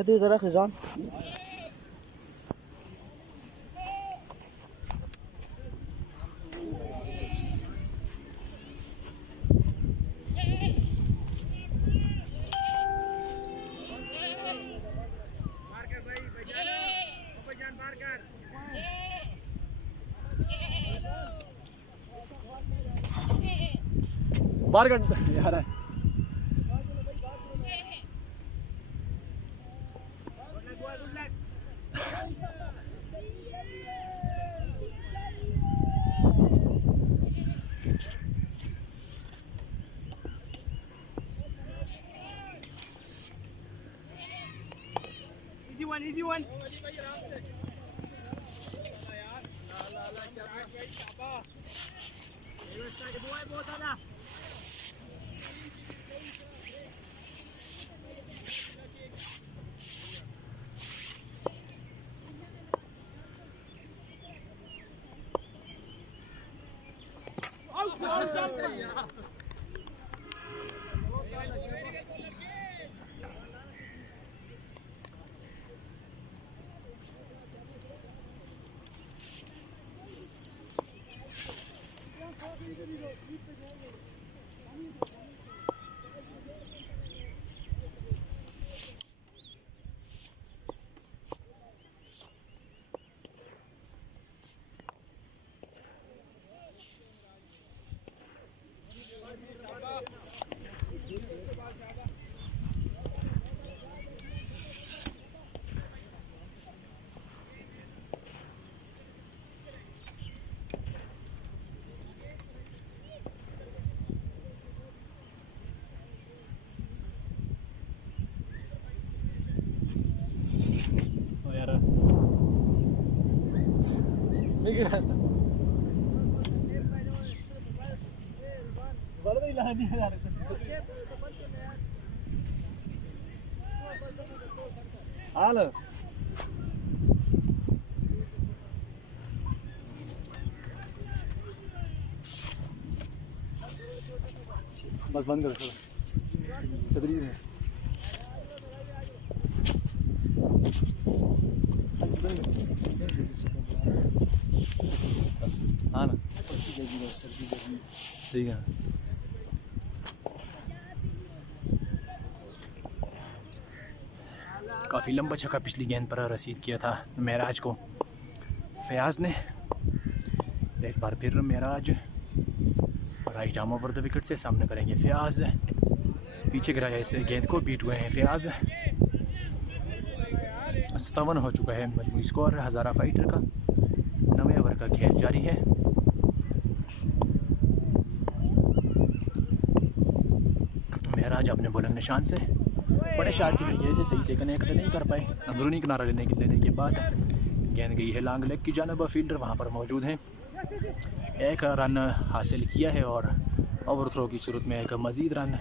छतरी तरह खिजान बाहर कर यार easy one हाल बस बंद कर छतरी है हाँ ना ठीक है काफ़ी लंबा छक्का पिछली गेंद पर रसीद किया था महराज को। फयाज ने एक बार फिर Maharaj right arm over the wicket से सामने करेंगे फयाज। पीछे गिराया इस गेंद को, बीट हुए हैं फयाज। 57 हो चुका है मजमूई स्कोर हज़ारा फाइटर का। 9वें ओवर का खेल जारी है। महराज अपने बॉलिंग निशान से बड़े शार्ट लगे थे, सही से कनेक्ट नहीं कर पाए। अंदरूनी किनारा लेने के बाद गेंद गई है लॉन्ग लेग की जानब। फील्डर वहां पर मौजूद हैं। एक रन हासिल किया है और ओवर थ्रो की सूरत में एक मज़ीद रन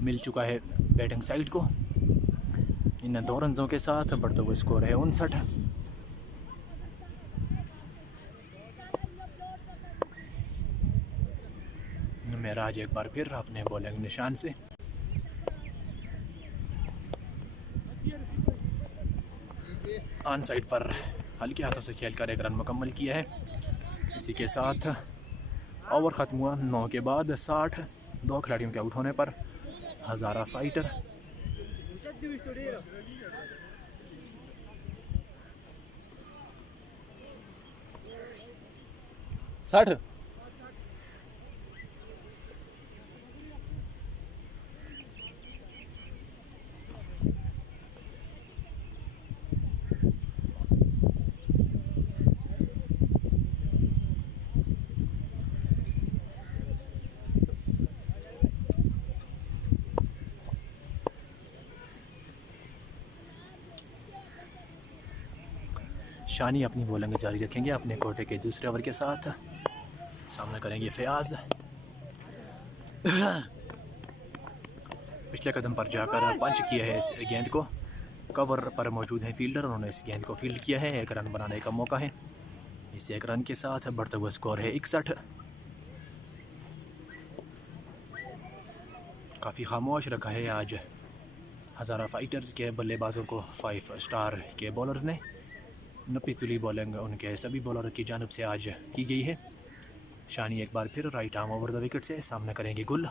मिल चुका है बैटिंग साइड को। इन 2 रनों के साथ बढ़ता हुआ स्कोर है 59। महराज एक बार फिर अपने बॉलिंग निशान से ऑन साइड पर हल्के हाथों से खेलकर एक रन मुकम्मल किया है। इसी के साथ ओवर ख़त्म हुआ 9 के बाद 60। 2 खिलाड़ियों के आउट होने पर हज़ारा फाइटर साठ। शानी अपनी बॉलिंग जारी रखेंगे अपने कोटे के दूसरे ओवर के साथ। सामना करेंगे फयाज। पिछले कदम पर जाकर पंच किया है इस गेंद को। कवर पर मौजूद है फील्डर, उन्होंने इस गेंद को फील्ड किया है। 1 रन बनाने का मौका है। इस 1 रन के साथ बढ़ता हुआ स्कोर है 61। काफ़ी खामोश रखा है आज हज़ारा फाइटर्स के बल्लेबाजों को 5 स्टार के बॉलर्स ने नपीतुली बॉलिंग उनके सभी बॉलर की जानब से आज की गई है। शानी एक बार फिर right arm over the wicket से सामना करेंगे गुल।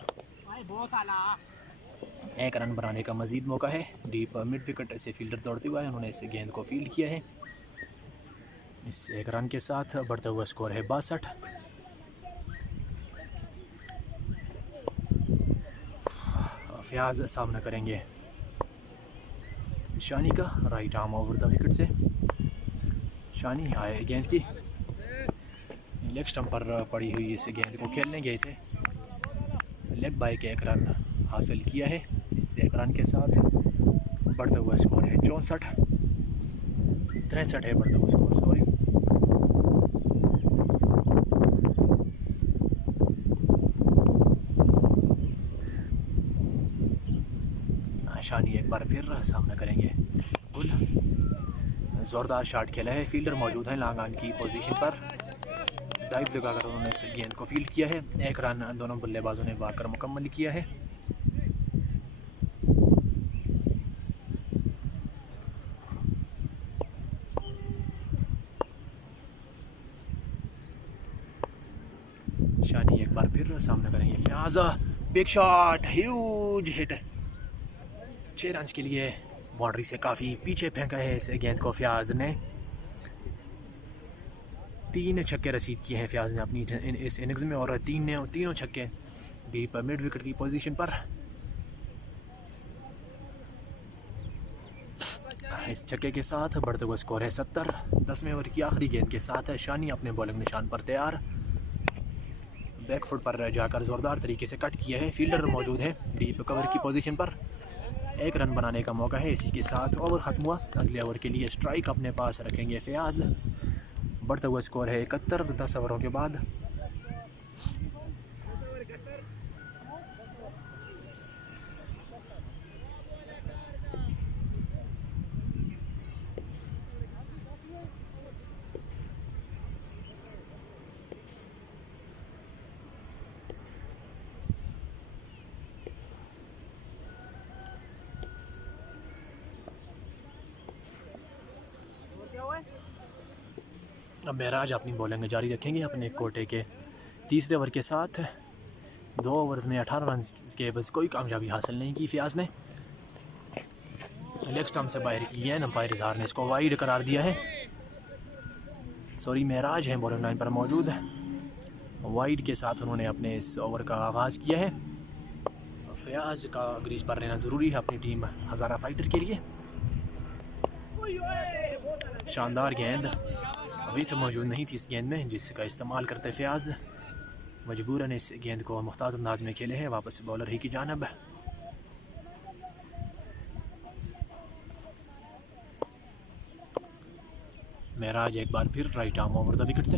एक रन बनाने का मजीद मौका है। डीप मिड विकेट से फील्डर दौड़ते हुए उन्होंने इस गेंद को फील्ड किया है। इस एक रन के साथ बढ़ता हुआ स्कोर है 62। फयाज सामना करेंगे शानी का right arm over the wicket से। शानी आए गेंद की लेग स्टंप पर पड़ी हुई इस गेंद को खेलने गए थे। लेग बाय के एक रन हासिल किया है। इस एक रन के साथ बढ़ता हुआ स्कोर है 64। 63 है बढ़ता हुआ स्कोर, सॉरी। शानी एक बार फिर सामना करेंगे गुल। ज़ोरदार शॉट खेला है। फील्डर मौजूद है लॉन्ग ऑन की पोजीशन पर। डाइव लगाकर उन्होंने इस गेंद को फील्ड किया है। एक रन दोनों बल्लेबाजों ने बाकर मुकम्मल किया है। शानी एक बार फिर सामना करेंगे Fayaz. Big shot, huge hit. 6 run के लिए बाउंड्री से काफ़ी पीछे फेंका है इस गेंद को फयाज ने। 3 छक्के रसीद किए हैं फयाज ने अपनी इस इनिंग्स में और तीनों छक्के डीप मिड विकेट की पोजीशन पर। इस छक्के के साथ बढ़ते हुए स्कोर है 70। 10वें ओवर की आखिरी गेंद के साथ शानी अपने बॉलिंग निशान पर तैयार। बैकफुट पर जाकर ज़ोरदार तरीके से कट किया है। फील्डर मौजूद है डीप कवर की पोजीशन पर। एक रन बनाने का मौका है। इसी के साथ ओवर ख़त्म हुआ। अगले ओवर के लिए स्ट्राइक अपने पास रखेंगे फयाज। बढ़ता हुआ स्कोर है 71 10 ओवरों के बाद। अब महराज अपनी बॉलिंग जारी रखेंगे अपने कोटे के तीसरे ओवर के साथ। 2 ओवर्स में 18 रन के बस कोई कामयाबी हासिल नहीं की फयाज ने। लेग स्टंप से बाहर की है। अंपायर इजहार ने इसको वाइड करार दिया है। सॉरी, महराज हैं बॉलिंग लाइन पर मौजूद। वाइड के साथ उन्होंने अपने इस ओवर का आगाज़ किया है। फयाज का ग्रीज पर रहना ज़रूरी है अपनी टीम हज़ारा फाइटर के लिए। शानदार गेंद विथ मौजूद नहीं थी इस गेंद में, जिसका इस्तेमाल करते फयाज मजबूरन इस गेंद को मुख्तार अंदाज में खेले हैं वापस बॉलर ही की जानब। महराज एक बार फिर right arm over the wicket से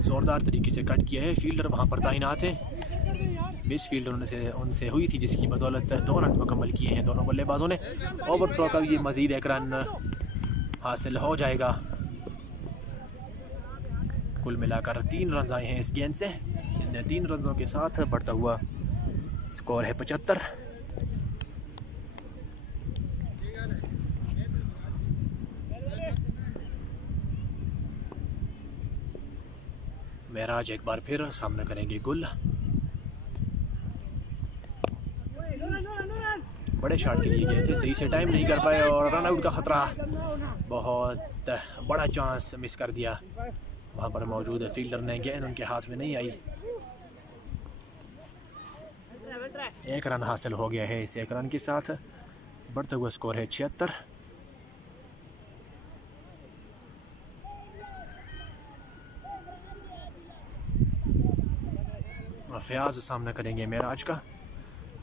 ज़ोरदार तरीके से कट किया है। फील्डर वहां पर तैनात है। मिस फील्ड उनसे हुई थी, जिसकी बदौलत 2 रन मुकम्मल किए हैं दोनों बल्लेबाजों ने। ओवर थ्रो का ये मज़ीद एक रन हासिल हो जाएगा। कुल मिलाकर 3 रन आए हैं इस गेंद से। इन 3 रनों के साथ बढ़ता हुआ स्कोर है 75। महराज एक बार फिर सामना करेंगे गुल। बड़े शॉट के लिए गए थे, सही से टाइम नहीं कर पाए और रन आउट का खतरा। बहुत बड़ा चांस मिस कर दिया। वहां पर मौजूद फील्डर ने गेंद उनके हाथ में नहीं आई। 1 रन हासिल हो गया है। इस 1 रन के साथ बढ़ता हुआ स्कोर है 76। फयाज सामना करेंगे महराज का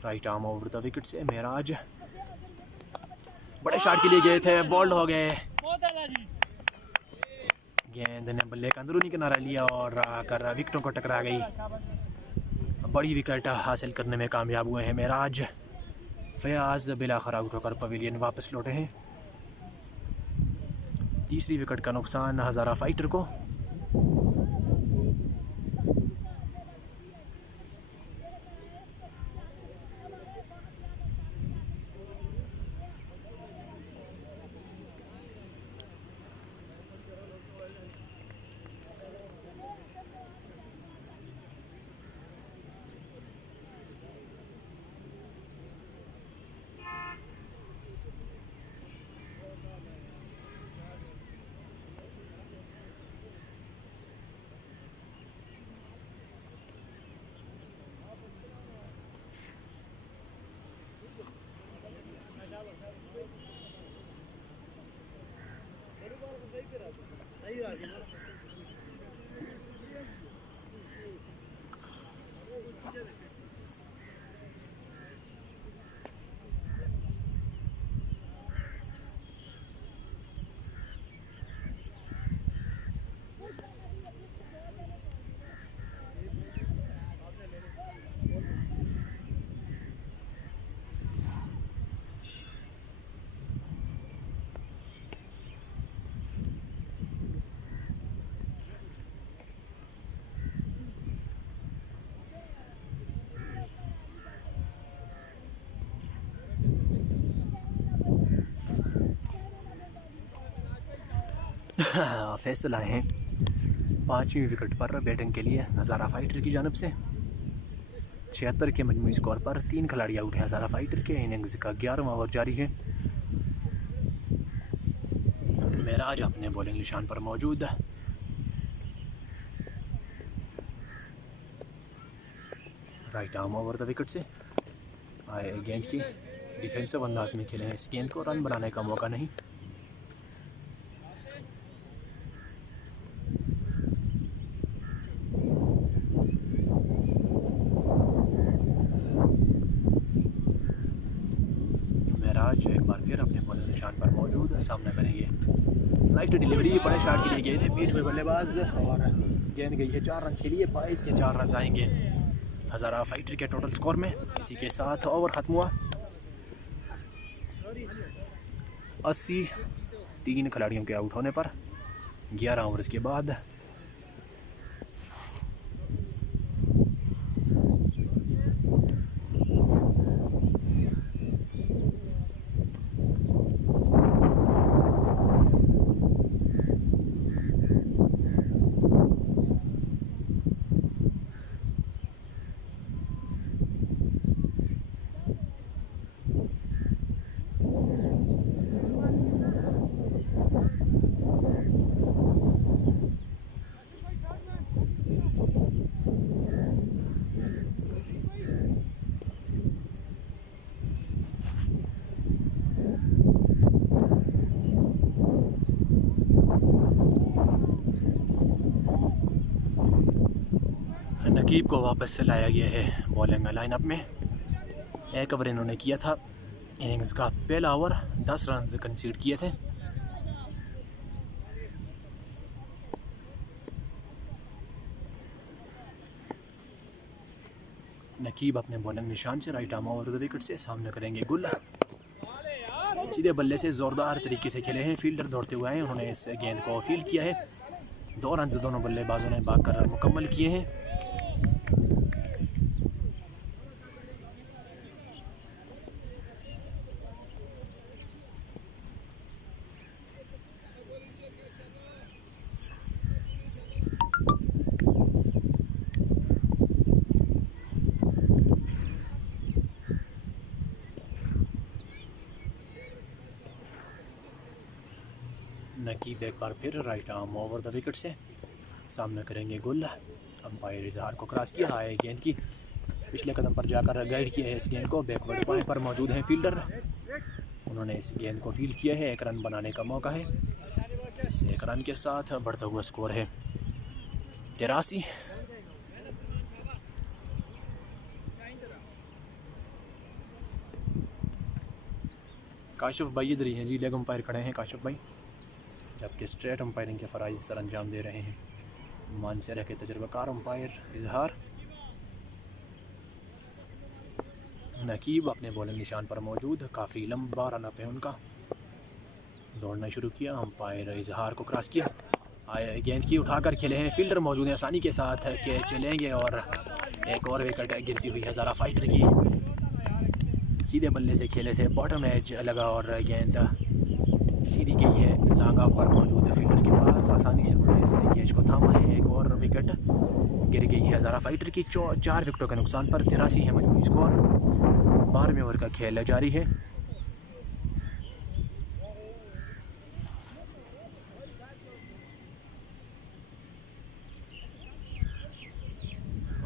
right arm over the wicket से। महराज बड़े शॉट के लिए गए थे, बॉल्ड हो गए। गेंद ने बल्ले का अंदरूनी किनारा लिया और आकर विकेटों को टकरा गई। बड़ी विकेट हासिल करने में कामयाब हुए हैं महराज। फयाज बिलाखिर आउट होकर पवेलियन वापस लौटे हैं। तीसरी विकेट का नुकसान हज़ारा फाइटर को। फैसला है 5वीं विकेट पर बैटिंग के लिए हज़ारा फाइटर की जानब से। 76 के मजमूई स्कोर पर 3 खिलाड़ी आउट हैं हज़ारा फाइटर के। इनिंग्स का 11वां ओवर जारी है। मेराज अपने बॉलिंग निशान पर मौजूद। Right arm over the wicket से आए गेंद की डिफेंसिव अंदाज में खेले हैं। इस गेंद को रन बनाने का मौका नहीं। मेराज एक बार फिर अपने बॉलिंग निशान पर मौजूद। सामना करेंगे फ्लाइट डिलीवरी, बड़े शॉट के लिए गए थे बीच में बल्लेबाज और गेंद गई है 4 रन के लिए। 22 के 4 रन आएंगे हज़ारा फाइटर के टोटल स्कोर में। इसी के साथ ओवर ख़त्म हुआ। 80 3 खिलाड़ियों के आउट होने पर 11 ओवर्स के बाद नकीब को वापस से लाया गया है बॉलिंग लाइनअप में। एक ओवर इन्होंने किया था। इनिंग्स का पहला ओवर 10 रन कंसीड किए थे। नकीब अपने बॉलिंग निशान से right arm over the wicket से सामने करेंगे गुल। सीधे बल्ले से ज़ोरदार तरीके से खेले हैं। फील्डर दौड़ते हुए आए, उन्होंने इस गेंद को फील्ड किया है। 2 रन दोनों बल्लेबाजों ने भागकर मुकम्मल किए हैं। नकीब एक बार फिर right arm over the wicket से सामने करेंगे गुल। अंपायर इजहार को क्रॉस किया है। गेंद की पिछले कदम पर जाकर गाइड किया है इस गेंद को। बैकवर्ड पॉइंट पर मौजूद हैं फील्डर, उन्होंने इस गेंद को फील्ड किया है। 1 रन बनाने का मौका है। इस 1 रन के साथ बढ़ता हुआ स्कोर है 83। काशिफ भाई इधर ही हैं जी, लेग अंपायर खड़े हैं काशिफ भाई, जबकि स्ट्रेट अंपायरिंग के फ़राइज़ सर अंजाम दे रहे हैं मानसरा के तजुर्बाकार अंपायर इजहार। नकीब अपने बॉलिंग निशान पर मौजूद। काफ़ी लंबा रन अप है उनका। दौड़ना शुरू किया, अंपायर इजहार को क्रॉस किया, आए गेंद की उठाकर खेले हैं। फील्डर मौजूद हैं, आसानी के साथ के चलेंगे और एक और विकेट गिरती हुई हज़ारा फाइटर की। सीधे बल्ले से खेले थे, बॉटम एज लगा और गेंद सीधी गई है लॉन्ग ऑफ पर मौजूद फील्डर के पास। आसानी से उन्होंने इस कैच को थामा है। एक और विकेट गिर गई है हज़ारा फाइटर की। 4 विकेटों के नुकसान पर 83 है मजमूई स्कोर। 12वें ओवर का खेल जारी है।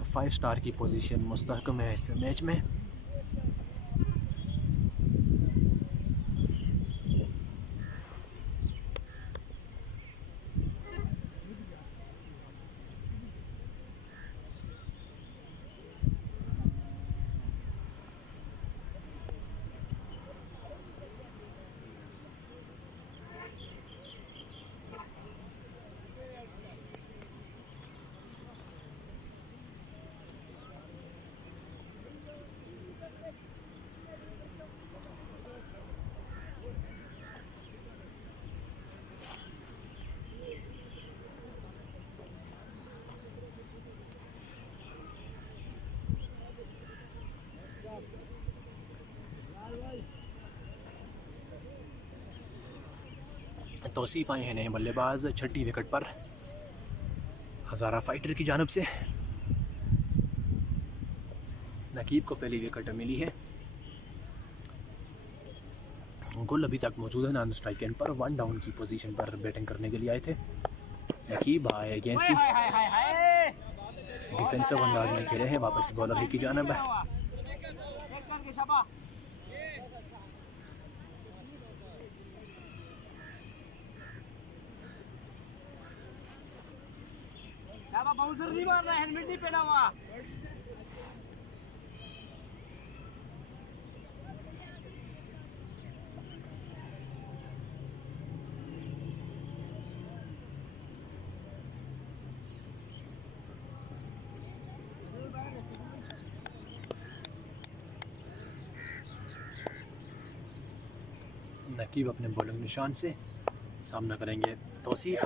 फाइव स्टार की पोजीशन मुस्तहकम है इस मैच में। तौसीफ़ आए हैं नए बल्लेबाज छठी विकेट पर हज़ारा फाइटर की जानिब से। नकीब को पहली विकेट मिली है। गुल अभी तक मौजूद है नॉन स्ट्राइक एंड पर, 1 डाउन की पोजीशन पर बैटिंग करने के लिए आए थे। नकीब आए गेंद की डिफेंसिव अंदाज में खेले हैं, वापस बॉलर ही की जानिब है। बाउंसर नहीं मारना, हेलमेट नहीं पहना हुआ। नकीब अपने बॉलिंग निशान से सामना करेंगे तौसीफ।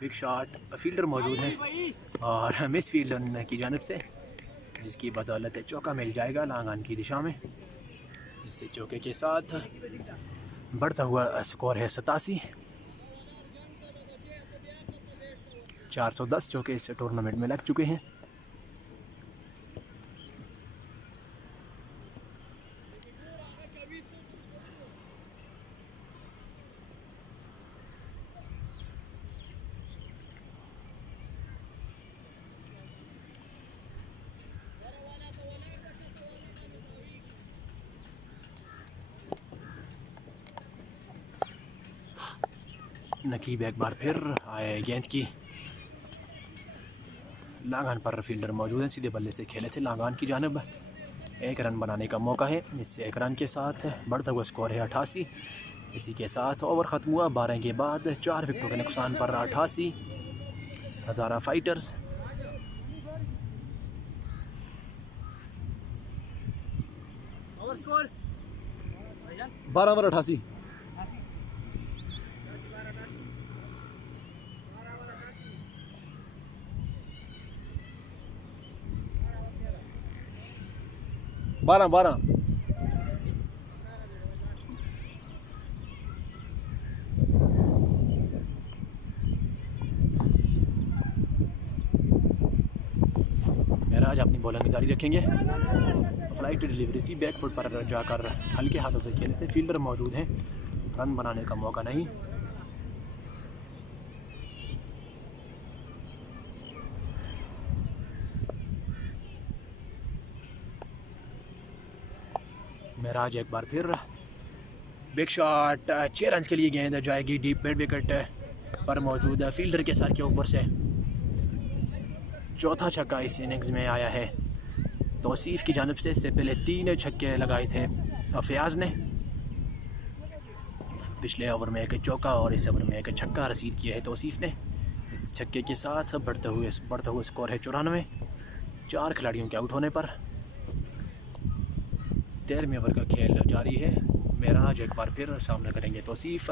बिग शॉट, फील्डर मौजूद है और मिस फील्डर की जानिब से, जिसकी बदौलत चौका मिल जाएगा लांगान की दिशा में। इससे चौके के साथ बढ़ता हुआ स्कोर है 87। 410 चौके इस टूर्नामेंट में लग चुके हैं। नकीब एक बार फिर आए गेंद की लांगान पर, फील्डर मौजूद हैं, सीधे बल्ले से खेले थे लांगान की जानिब। 1 रन बनाने का मौका है। इससे 1 रन के साथ बढ़ता हुआ स्कोर है 88। इसी के साथ ओवर ख़त्म हुआ 12 के बाद 4 विकेटों के नुकसान पर 88 हज़ारा फाइटर्स। Over score 12 over 88। बारह मेराज अपनी बॉलिंग जारी रखेंगे। फ्लाइट डिलीवरी थी, बैक फुट पर जाकर हल्के हाथों से खेले थे। फील्डर मौजूद हैं, रन बनाने का मौका नहीं। मेराज एक बार फिर बिग शॉट, 6 रन के लिए गेंद जाएगी डीप मिड विकेट पर मौजूद है फील्डर के सर के ऊपर से। चौथा छक्का इस इनिंग्स में आया है तौसीफ की जानिब से। इससे पहले 3 छक्के लगाए थे फयाज ने। पिछले ओवर में 1 चौका और इस ओवर में 1 छक्का रसीद किया है तौसीफ ने। इस छक्के के साथ बढ़ता हुआ स्कोर है 94। 4 खिलाड़ियों के आउट होने पर 13वें ओवर का खेल जारी है। मेराज एक बार फिर सामना करेंगे तौसीफ।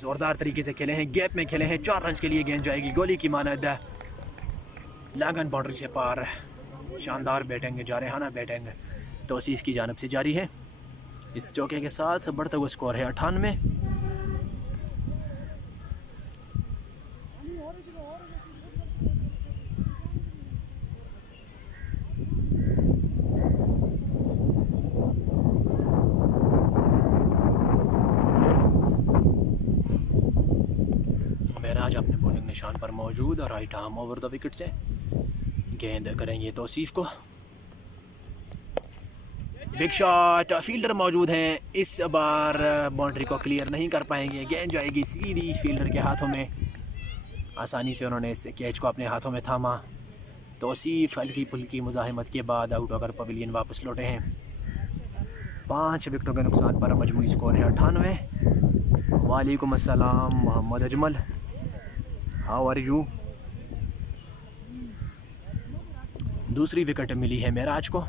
ज़ोरदार तरीके से खेले हैं, गैप में खेले हैं। 4 रन के लिए गेंद जाएगी गोली की मानद लांगन बाउंड्री से पार। शानदार बैटिंग, जारहाना बैटिंग तौसीफ की जानिब से जारी है। इस चौके के साथ बढ़ता हुआ स्कोर है 98। मेराज अपने बॉलिंग निशान पर मौजूद और right arm over the wicket से गेंद करेंगे तौसीफ को। बिग शॉट, फील्डर मौजूद हैं, इस बार बाउंड्री को क्लियर नहीं कर पाएंगे। गेंद जाएगी सीधी फील्डर के हाथों में। आसानी से उन्होंने इस कैच को अपने हाथों में थामा। तौसीफ हल्की फुल्की मुज़ाहमत के बाद आउट होकर पवेलियन वापस लौटे हैं। 5 विकेटों के नुकसान पर मजमूई स्कोर है 98। वालेकुम अस्सलाम Mohammad Ajmal, how are you. दूसरी विकेट मिली है मेराज को।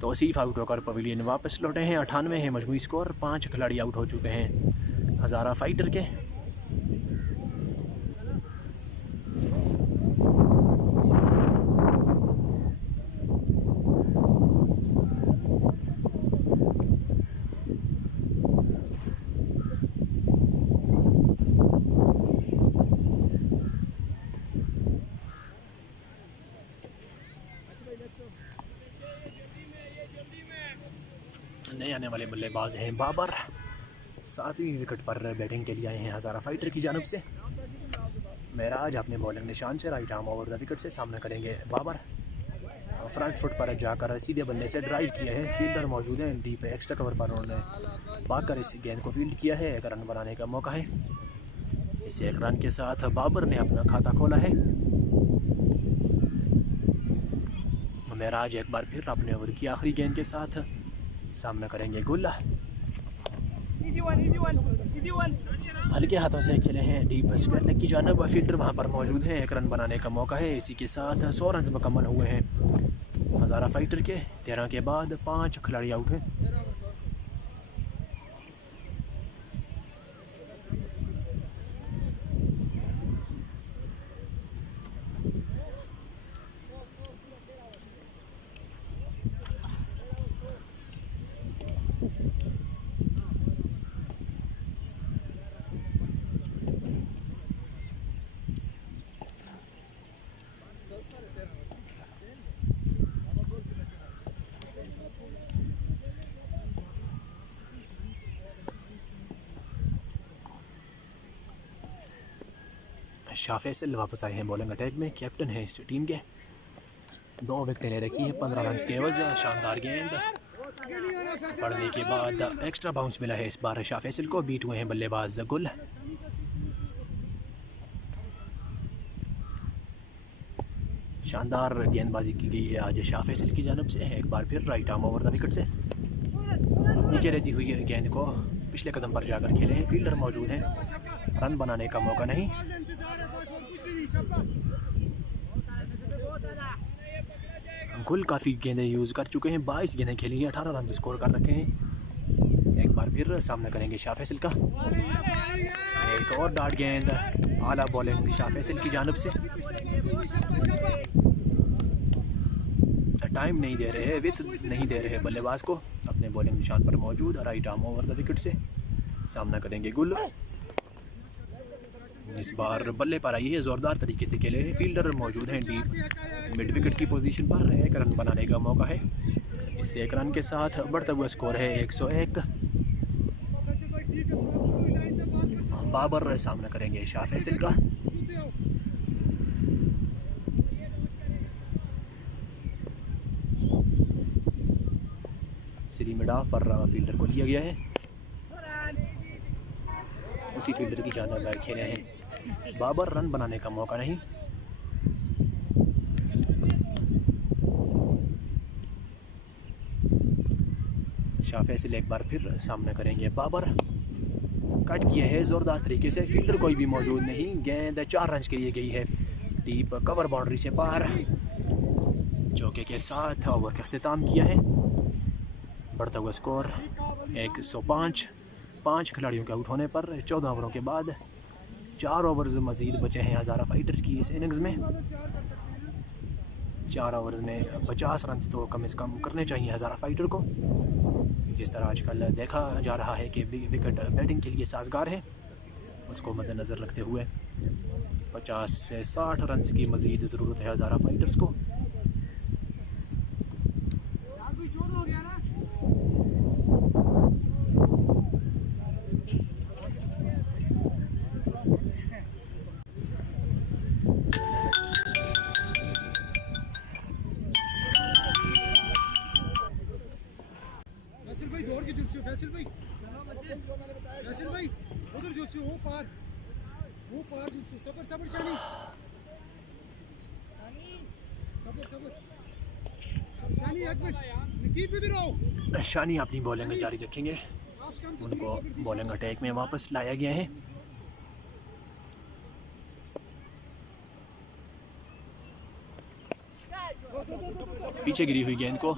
तौसीफ आउट होकर पवेलियन वापस लौटे हैं। 98 है मजमूई स्कोर। 5 खिलाड़ी आउट हो चुके हैं हज़ारा फाइटर के। नए आने वाले बल्लेबाज हैं बाबर। 7वीं विकेट पर बैटिंग के लिए आए हैं हज़ारा फाइटर की जानब से। महराज अपने बॉलिंग निशान से right arm over the wicket से सामना करेंगे बाबर। फ्रंट फुट पर जाकर सीधे बल्ले से ड्राइव किया है। फील्डर मौजूद हैं डीप एक्स्ट्रा कवर पर उन्होंने भागकर इस गेंद को फील्ड किया है। एक रन बनाने का मौका है। इस एक रन के साथ बाबर ने अपना खाता खोला है। महराज एक बार फिर अपने ओवर की आखिरी गेंद के साथ सामना करेंगे गुल। हल्के हाथों से खेले हैं डीप स्क्वायर लेग की जानब। फील्डर वहां पर मौजूद है। एक रन बनाने का मौका है। इसी के साथ 100 रन मुकम्मल हुए हैं हज़ारा फाइटर के। 13 के बाद 5 खिलाड़ी आउट हैं। शाह फैसल वापस आए हैं बॉलिंग अटैक में। कैप्टन है इस टीम के। 2 विकेटें ले रखी हैं 15 रन के एवज। शानदार गेंद पड़ने के बाद एक्स्ट्रा बाउंस मिला है इस बार शाह फैसल को। बीट हुए हैं बल्लेबाज गुल। शानदार गेंदबाजी की गई है आज शाह फैसल की जानब से। एक बार फिर right arm over the wicket से नीचे रहती हुई गेंद को पिछले कदम पर जाकर खेले हैं। फील्डर मौजूद हैं। रन बनाने का मौका नहीं। गुल काफ़ी गेंदें यूज़ कर चुके हैं। 22 गेंदें खेली हैं। 18 रन स्कोर कर रखे हैं। एक बार फिर सामना करेंगे शाह फैसल का। एक और डार्ट गेंद आला बॉलिंग शाह फैसल की जानब से। टाइम नहीं दे रहे, विथ नहीं दे रहे बल्लेबाज को। अपने बॉलिंग निशान पर मौजूद right arm over the wicket से सामना करेंगे गुल। इस बार बल्ले पर आई है। ज़ोरदार तरीके से खेले हैं। फील्डर मौजूद हैं डीप मिड विकेट की पोजीशन पर। एक रन बनाने का मौका है। इस एक रन के साथ बढ़ता हुआ स्कोर है 101। बाबर सामना करेंगे शाह फैसल का। सीधी मिड ऑफ पर फील्डर को लिया गया है। उसी फील्डर की जानब खेले हैं बाबर। रन बनाने का मौका नहीं। शाह फैसल एक बार फिर सामना करेंगे बाबर। कट किया है ज़ोरदार तरीके से। फील्डर कोई भी मौजूद नहीं। गेंद 4 रन के लिए गई है डीप कवर बाउंड्री से पार। चौके के साथ ओवर का अख्तिताम किया है। बढ़ता हुआ स्कोर 105। 5 खिलाड़ियों के आउट होने पर 14 ओवरों के बाद 4 ओवर्स मज़ीद बचे हैं हज़ारा फाइटर्स की इस इनिंग्स में। 4 ओवर्स में 50 रन तो कम से कम करने चाहिए हज़ारा फाइटर को। जिस तरह आजकल देखा जा रहा है कि विकेट बैटिंग के लिए साजगार है, उसको मद्देनज़र रखते हुए 50 से 60 रन की मज़ीद ज़रूरत है हज़ारा फाइटर्स को। फैसल भाई उधर जुलसे वो पार जुलसे सबर शानी एक मिनट शानी अपनी बॉलिंग जारी रखेंगे। उनको बॉलिंग अटैक में वापस लाया गया है। पीछे गिरी हुई गेंद को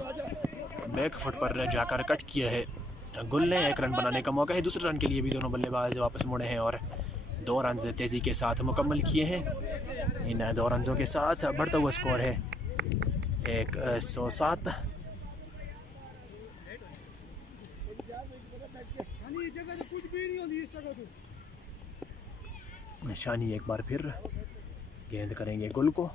बैक फुट पर जाकर कट किया है गुल ने। 1 रन बनाने का मौका है। दूसरे रन के लिए भी दोनों बल्लेबाज वापस मुड़े हैं और 2 रन तेज़ी के साथ मुकम्मल किए हैं। इन 2 रनों के साथ बढ़ता हुआ स्कोर है 107। शानी एक बार फिर गेंद करेंगे गुल को।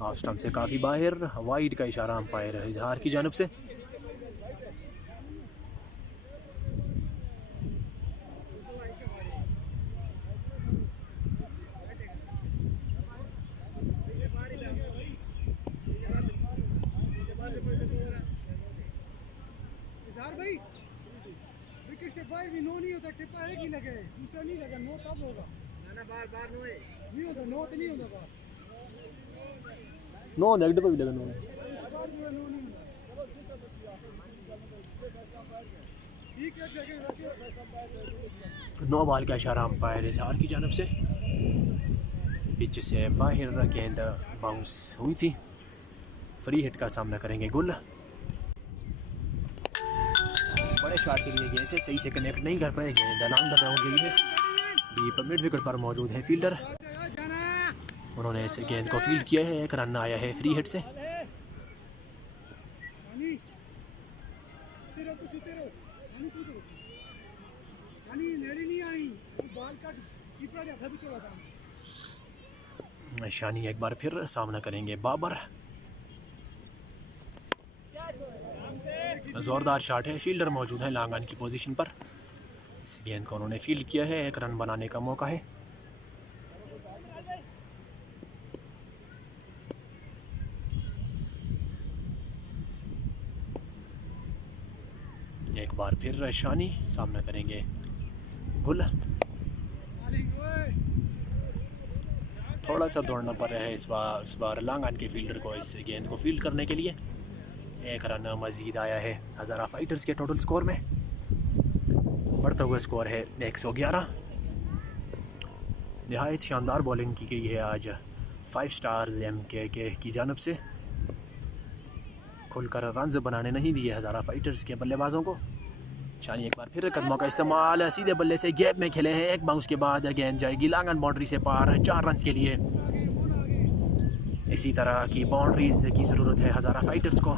ऑफ स्टंप से काफ़ी बाहर। वाइड का इशारा अंपायर इजहार की जानब से। होता, टिप्पा एक ही लगे, दूसरा नहीं लगा, नो तब होगा ना, बार बार नो है नहीं होता, नो तो नहीं होता बार, नो नेगेटिव भी लगा नो ठीक है जगह वैसे। 9 बॉल का इशारा अंपायर इजहार की जानब से। पिच से बाहर गेंद बाउंस हुई थी। फ्री हिट का सामना करेंगे गुल। बड़े शॉट के लिए गए थे, सही से कनेक्ट नहीं कर पाए, गेंद लॉन्ग द ग्राउंड गई है। डीप मिड विकेट पर मौजूद है फील्डर, उन्होंने इस गेंद को फील्ड किया है। 1 रन आया है फ्री हिट से। शानी एक बार फिर सामना करेंगे बाबर। जोरदार शॉट है, फील्डर मौजूद है लॉन्ग ऑन की पोजीशन पर। इस गेंद को उन्होंने फील्ड किया है, 1 रन बनाने का मौका है। एक बार फिर शानी सामना करेंगे गुल। थोड़ा सा दौड़ना पड़ रहा है इस बार लॉन्ग ऑन के फील्डर को इस गेंद को फील्ड करने के लिए। 1 रन मज़ीद आया है हज़ारा फाइटर्स के टोटल स्कोर में। बढ़ता हुआ स्कोर है 111। नहायत शानदार बॉलिंग की गई है आज 5 स्टार्स MKK की जानब से। खुलकर रन्स बनाने नहीं दिए हज़ारा फाइटर्स के बल्लेबाजों को। शानी एक बार फिर कदमों का इस्तेमाल, सीधे बल्ले से गैप में खेले हैं। 1 बाउंस के बाद गेंद जाएगी लॉन्ग ऑन बाउंड्री से पार, 4 रन के लिए। इसी तरह की बाउंड्रीज की ज़रूरत है हज़ारा फाइटर्स को।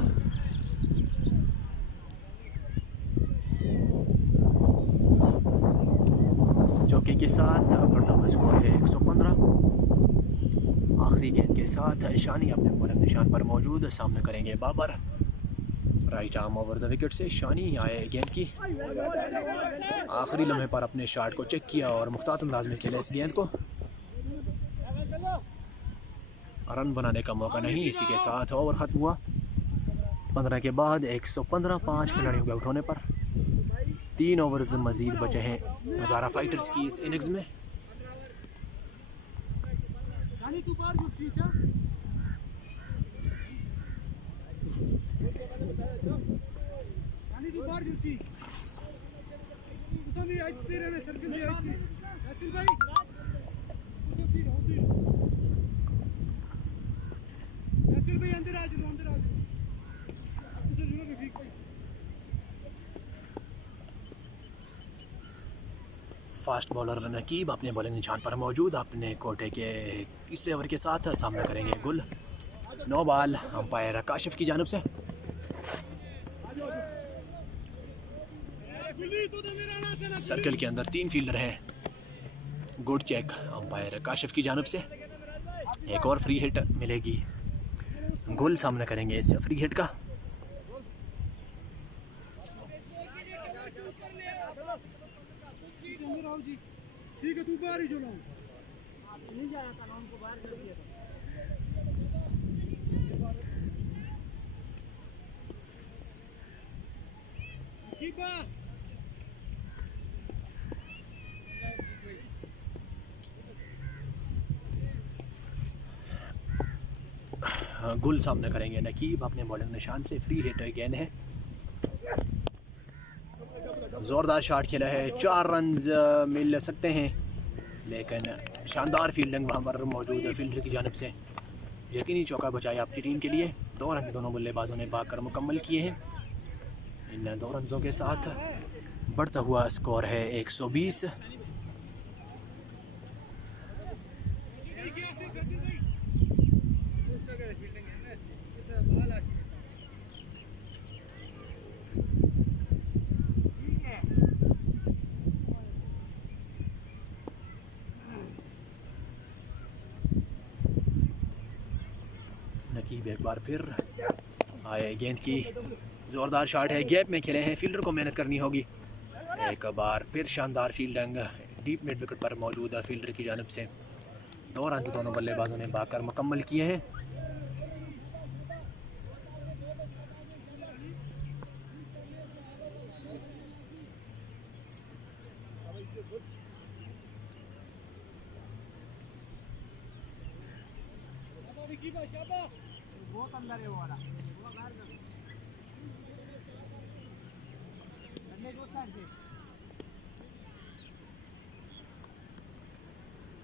चौके के साथ बढ़ता हुआ स्कोर है 115। आखिरी गेंद के साथ शानी अपने बॉलिंग निशान पर मौजूद, सामने करेंगे Babar. Right arm over the wicket से शानी आए गेंद की। आखिरी लम्हे पर अपने शॉट को चेक किया और मुख्तात अंदाज में खेले इस गेंद को। रन बनाने का मौका नहीं, इसी के साथ ओवर ख़त्म हुआ। 15 के बाद 115, 5 खिलाड़ियों के आउट होने पर 3 ओवर्स मज़ीद बचे हैं हज़ारा फाइटर्स की इस इनिंग्स में। फास्ट बॉलर नकीब अपने बॉलिंग निशान पर मौजूद, अपने कोटे के तीसरे ओवर के साथ सामना करेंगे गुल। 9 बॉल अंपायर काशिफ की जानब से। सर्कल के अंदर 3 फील्डर हैं। गुड चेक अंपायर काशिफ की जानब से। एक और फ्री हिट मिलेगी, गुल सामना करेंगे इस फ्री हिट का। ठीक है, तू बाहर ही चला नहीं जाया था ना, उनको बाहर कर दिया था। गुल सामना करेंगे नकीब अपने बॉलिंग निशान से। फ्री हिट गेंद है, ज़ोरदार शॉट खेला है, 4 रन्स मिल सकते हैं, लेकिन शानदार फील्डिंग वहाँ पर मौजूद है फील्डर की जानब से। यकीनी चौका बचाया आपकी टीम के लिए। 2 रन दोनों बल्लेबाजों ने पाकर मुकम्मल किए हैं। इन 2 रनों के साथ बढ़ता हुआ स्कोर है 120। नकीब एक बार फिर आए गेंद की, ज़ोरदार शॉट है, गैप में खेले हैं, फील्डर को मेहनत करनी होगी। एक बार फिर शानदार फील्डिंग डीप मिड विकेट पर मौजूद है फील्डर की जानब से। 2 रन दोनों बल्लेबाजों ने पाकर मुकम्मल किए हैं। बहुत अंदर है वो वाला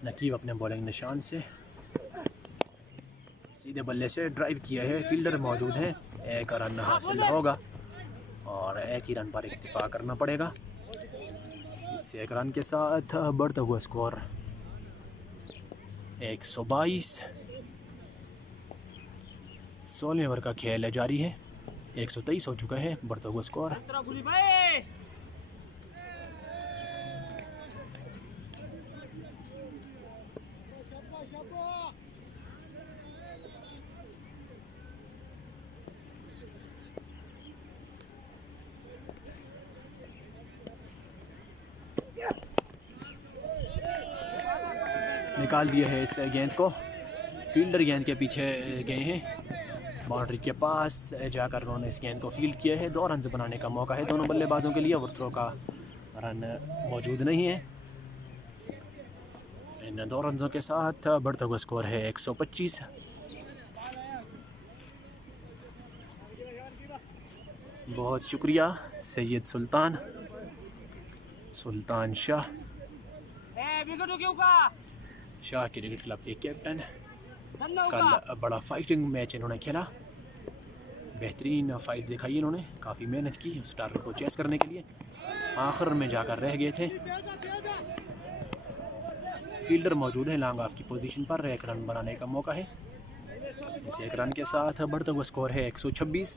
नकीब अपने बॉलिंग निशान से सीधे बल्ले से ड्राइव किया है, फील्डर मौजूद है, एक रन हासिल होगा और एक ही रन पर इक्तिफा करना पड़ेगा। इस एक रन के साथ बढ़ता हुआ स्कोर 122। 16 ओवर का खेल जारी है, 123 हो चुका है बढ़ता हुआ स्कोर। निकाल दिया है इस गेंद को, फील्डर गेंद के पीछे गए हैं, बाउंड्री के पास जाकर उन्होंने इस गेंद को फील्ड किया है। 2 रन बनाने का मौका है दोनों बल्लेबाजों के लिए, ओवर थ्रो का रन मौजूद नहीं है। इन 2 रनों के साथ बढ़ता हुआ स्कोर है 125। बहुत शुक्रिया सैयद सुल्तान शाह क्रिकेट क्लब के कैप्टन। कल बड़ा फाइटिंग मैच इन्होंने खेला, बेहतरीन फाइट दिखाई इन्होंने, काफ़ी मेहनत की उस टारगेट को चेस करने के लिए, आखिर में जाकर रह गए थे। फील्डर मौजूद है लॉन्ग ऑफ की पोजीशन पर, 1 रन बनाने का मौका है। इस 1 रन के साथ बढ़ता हुआ स्कोर है 126।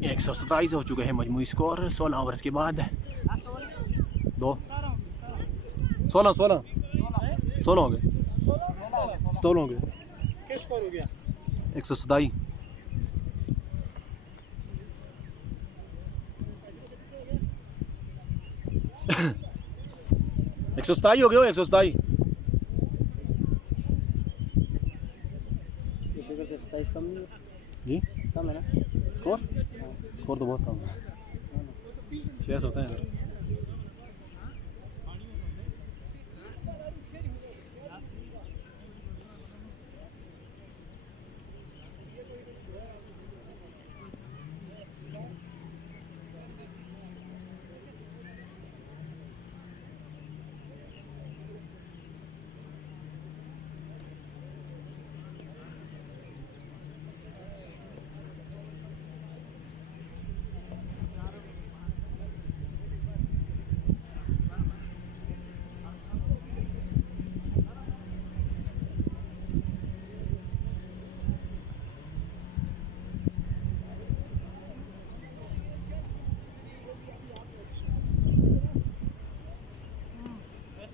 एक 127 हो चुके हैं मजमूई स्कोर 16 ओवर्स के बाद। 2 16 हो गए 127। एक 127 हो गए हो 127। 27 कम नहीं जी कम है ना स्कोर तो बहुत कम है, 6 होते हैं इधर।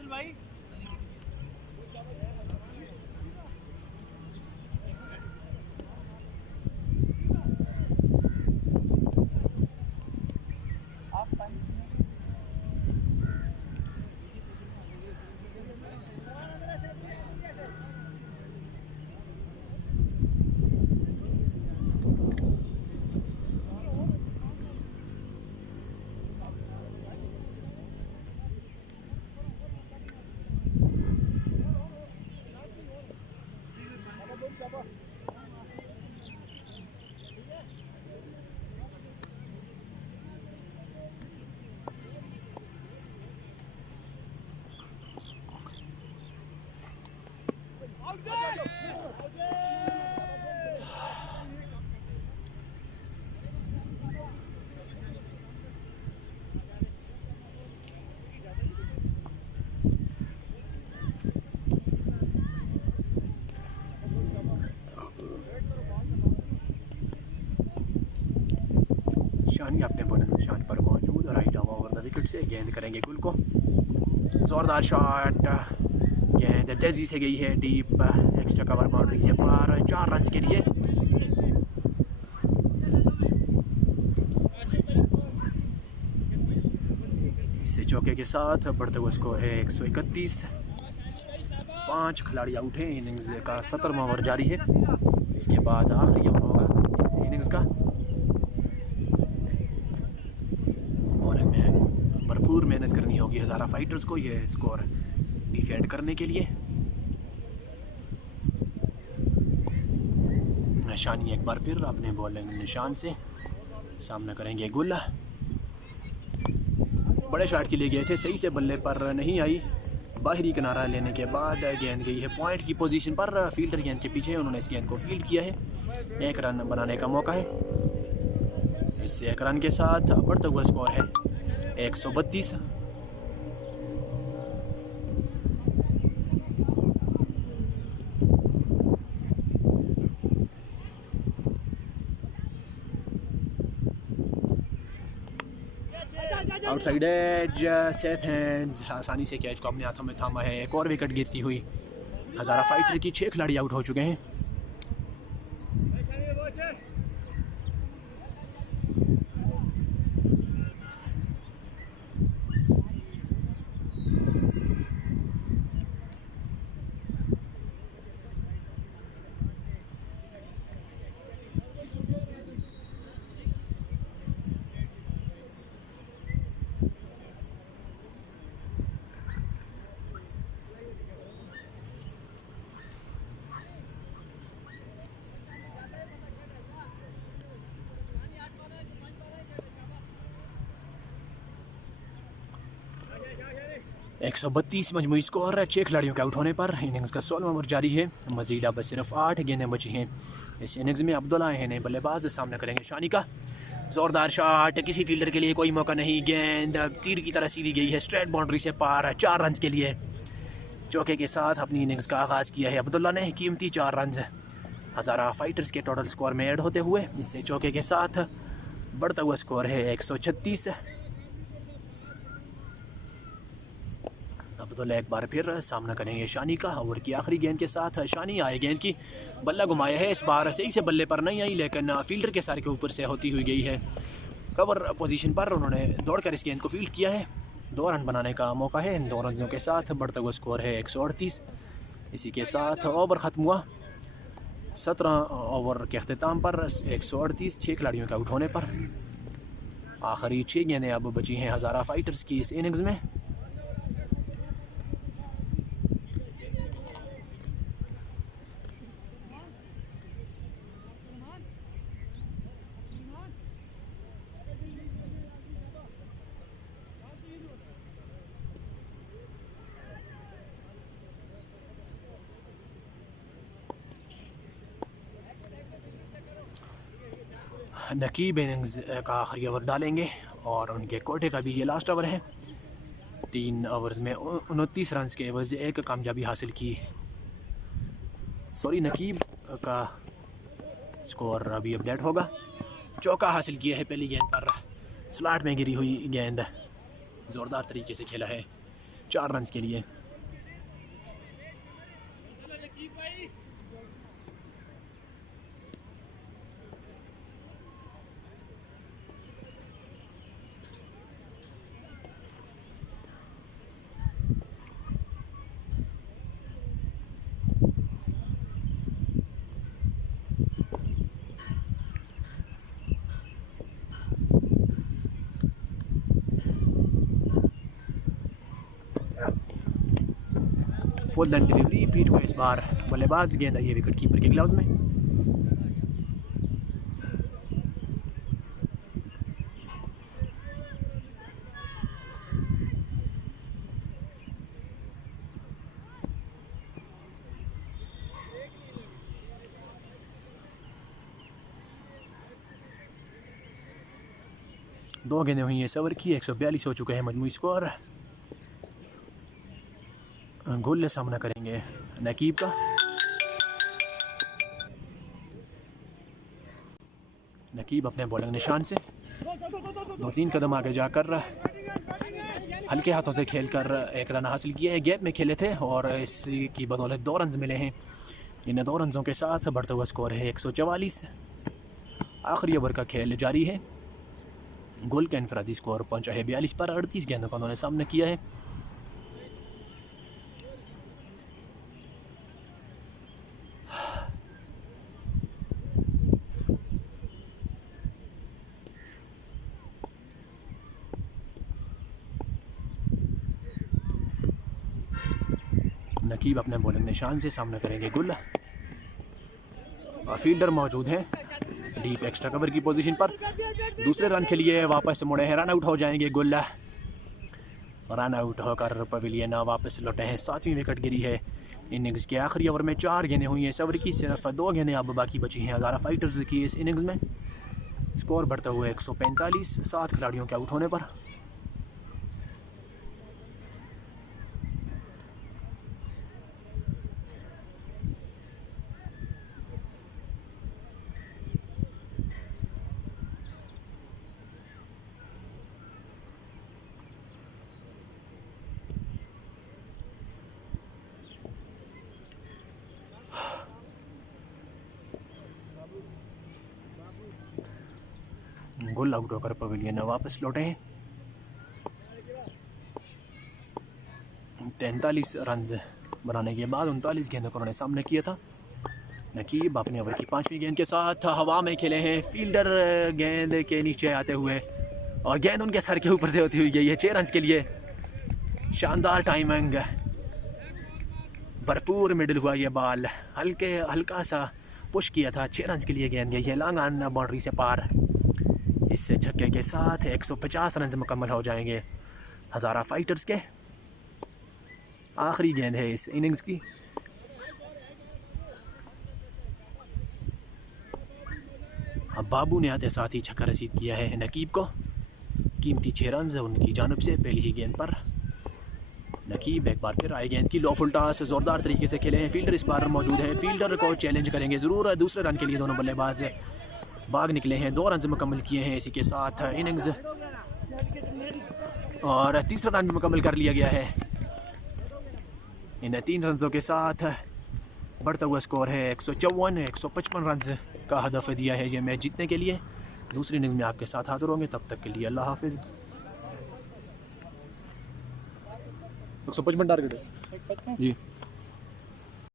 भाई शानी अपने बॉलिंग निशान पर मौजूद, right arm over the wicket से गेंद करेंगे गुल को। ज़ोरदार शॉट, गेंद तेज़ी से गई है डीप, एक्स्ट्रा कवर बाउंड्री से पार, 4 रन के लिए। इससे चौके के साथ बढ़ते हुए स्कोर है 131। 5 खिलाड़ी आउट हैं। इनिंग्स का 17वां ओवर जारी है। इसके बाद आखिरी ओवर होगा इस इनिंग्स का। बॉलिंग में भरपूर मेहनत करनी होगी हज़ारा फाइटर्स को ये स्कोर डिफेंड करने के लिए। शानी एक बार फिर अपने बॉलिंग निशान से सामना करेंगे गुल। बड़े शॉट के लिए गए थे, सही से बल्ले पर नहीं आई। बाहरी किनारा लेने के बाद गेंद गई है पॉइंट की पोजीशन पर। फील्डर गेंद के पीछे, उन्होंने इस गेंद को फील्ड किया है। 1 रन बनाने का मौका है। इससे 1 रन के साथ बढ़ता हुआ स्कोर है 132। आउटसाइड एज, सेफ हैंड्स, आसानी से कैच को अपने हाथों में थामा है। एक और विकेट गिरती हुई हज़ारा फाइटर की 6 खिलाड़ी आउट हो चुके हैं। एक 132 मजमूई स्कोर 6 खिलाड़ियों के आउट होने पर। इनिंग्स का 16वां ओवर जारी है। मजीद अब सिर्फ 8 गेंदें बची हैं इस इनिंग्स में। अब्दुल्ला हैं नए बल्लेबाज, सामना करेंगे शानी का। ज़ोरदार शॉट, किसी फील्डर के लिए कोई मौका नहीं। गेंद तीर की तरह सीधी गई है स्ट्रेट बाउंड्री से पार, 4 रन के लिए। चौके के साथ अपनी इनिंग्स का आगाज़ किया है अब्दुल्ला ने। कीमती 4 रन हज़ारा फाइटर्स के टोटल स्कोर में ऐड होते हुए इससे चौके के साथ बढ़ता हुआ स्कोर है 136। अब्दुल्ला एक बार फिर सामना करेंगे शानी का। ओवर की आखिरी गेंद के साथ शानी आए गेंद की, बल्ला घुमाया है। इस बार सही से बल्ले पर नहीं आई, लेकिन फील्डर के सर के ऊपर से होती हुई गई है। कवर पोजीशन पर उन्होंने दौड़कर इस गेंद को फील्ड किया है। 2 रन बनाने का मौका है। इन 2 रनों के साथ बढ़ता हुआ स्कोर है 138। इसी के साथ ओवर ख़त्म हुआ। 17 ओवर के अख्ताम पर 138 6 खिलाड़ियों के आउट होने पर। आखिरी 6 गेंदें अब बची हैं हज़ारा फाइटर्स की इस इनिंग्स में। नकीब इनिंग्स का आखिरी ओवर डालेंगे और उनके कोटे का भी ये लास्ट ओवर है। 3 ओवर्स में 29 रन के एवज 1 कामयाबी हासिल की। नकीब का स्कोर अभी अपडेट होगा। चौका हासिल किया है पहली गेंद पर, स्लॉट में गिरी हुई गेंद ज़ोरदार तरीके से खेला है 4 रन के लिए। फुल एंड डिलीवरी पीट को इस बार बल्लेबाज, गेंद आई है विकेट कीपर के ग्लव्स में। दो गेंदें हुई हैं इस ओवर की। 142 हो चुके हैं मजमूई स्कोर। गुल सामना करेंगे नकीब का। नकीब अपने बॉलिंग निशान से 2-3 कदम आगे जाकर हल्के हाथों से खेलकर एक रन हासिल किया है। गैप में खेले थे और इसकी बदौलत 2 रन मिले हैं। इन 2 रनों के साथ बढ़ता हुआ स्कोर है 144। आखिरी ओवर का खेल जारी है। गोल का इनफरादी स्कोर पहुंचा है 42 पर। 38 गेंदों का उन्होंने सामना किया है। नकीब अपने बॉलिंग निशान से सामना करेंगे गुल। फील्डर मौजूद हैं डीप एक्स्ट्रा कवर की पोजीशन पर। दूसरे रन के लिए वापस मुड़े हैं। रन आउट हो जाएंगे गुल। रन आउट होकर पवेलियन वापस लौटे हैं। 7वीं विकेट गिरी है इनिंग्स के आखिरी ओवर में। 4 गेंदें हुई हैं इस ओवर की, सिर्फ 2 गेंदें अब बाकी बची हैं हज़ारा फाइटर्स की इस इनिंग्स में। स्कोर बढ़ता हुआ 145 7 खिलाड़ियों के आउट होने पर। गोल आउट होकर पवेलियन वापस लौटे हैं। 43 रन बनाने के बाद 39 गेंदों को उन्होंने सामने किया था। नकीब अपने ओवर की 5वीं गेंद के साथ हवा में खेले हैं। फील्डर गेंद के नीचे आते हुए और गेंद उनके सर के ऊपर से होती हुई गई है 6 रन के लिए। शानदार टाइमिंग, भरपूर मिडल हुआ ये बॉल। हल्का सा पुश किया था। 6 रन के लिए गेंद गई है लॉन्ग ऑन बाउंड्री से पार। इससे छक्के के साथ 150 रन मुकम्मल हो जाएंगे हज़ारा फाइटर्स के। आखिरी गेंद है इस इनिंग्स की। अब बाबू ने आते साथ ही छक्का रसीद किया है नकीब को। कीमती 6 रन उनकी जानब से पहली ही गेंद पर। नकीब एक बार फिर आए गेंद की लो फुल टॉस ज़ोरदार तरीके से खेले हैं। फील्डर इस बार मौजूद है। फील्डर को चैलेंज करेंगे ज़रूर। दूसरे रन के लिए दोनों बल्लेबाज भाग निकले हैं। 2 रन मुकम्मल किए हैं इसी के साथ इनिंग्स, और तीसरा रन भी मुकम्मल कर लिया गया है। इन 3 रनों के साथ बढ़ता हुआ स्कोर है 154। 155 रन का हदफ दिया है ये मैच जीतने के लिए। दूसरी इनिंग्स में आपके साथ हाजिर होंगे, तब तक के लिए अल्लाह हाफिज़। 155 टारगेट है जी।